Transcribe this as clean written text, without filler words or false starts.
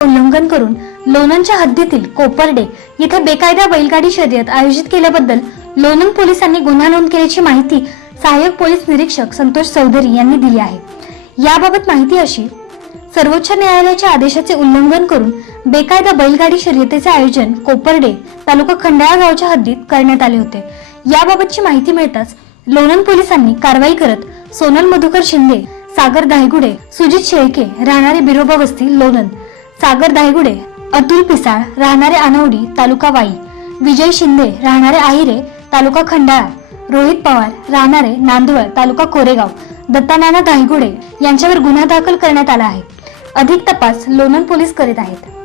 उल्लंघन करून लोणंदच्या हद्दीतील कोपर्डे येथे बेकायदा बैलगाडी शर्यत आयोजित केल्याबद्दल लोणंद पोलिसांनी गुन्हा नोंद केल्याची माहिती सहाय्यक पोलीस निरीक्षक संतोष चौधरी यांनी दिली आहे। याबाबत माहिती अशी, सर्वोच्च न्यायालयाच्या आदेशाचे उल्लंघन करून बेकायदा बैलगाडी शर्यतीचे आयोजन कोपर्डे तालुका खंडाळा गावच्या हद्दीत करण्यात आले होते। याबाबतची माहिती मिळताच लोणंद पोलिसांनी कारवाई करत सोनल मधुकर शिंदे, सागर दायगुडे, सुजित शेळके राहणारे बिरोबा वस्ती लोणंद, सागर दायगुडे, अतुल पिसाळ राहणारे आनवडी तालुका वाई, विजय शिंदे राहणारे आहिरे तालुका खंडाळा, रोहित पवार राहणारे नांदवळ तालुका कोरेगाव, दत्तानाना दायगुडे यांच्यावर गुन्हा दाखल करण्यात आला आहे। अधिक तपास लोणंद पोलीस करीत आहेत।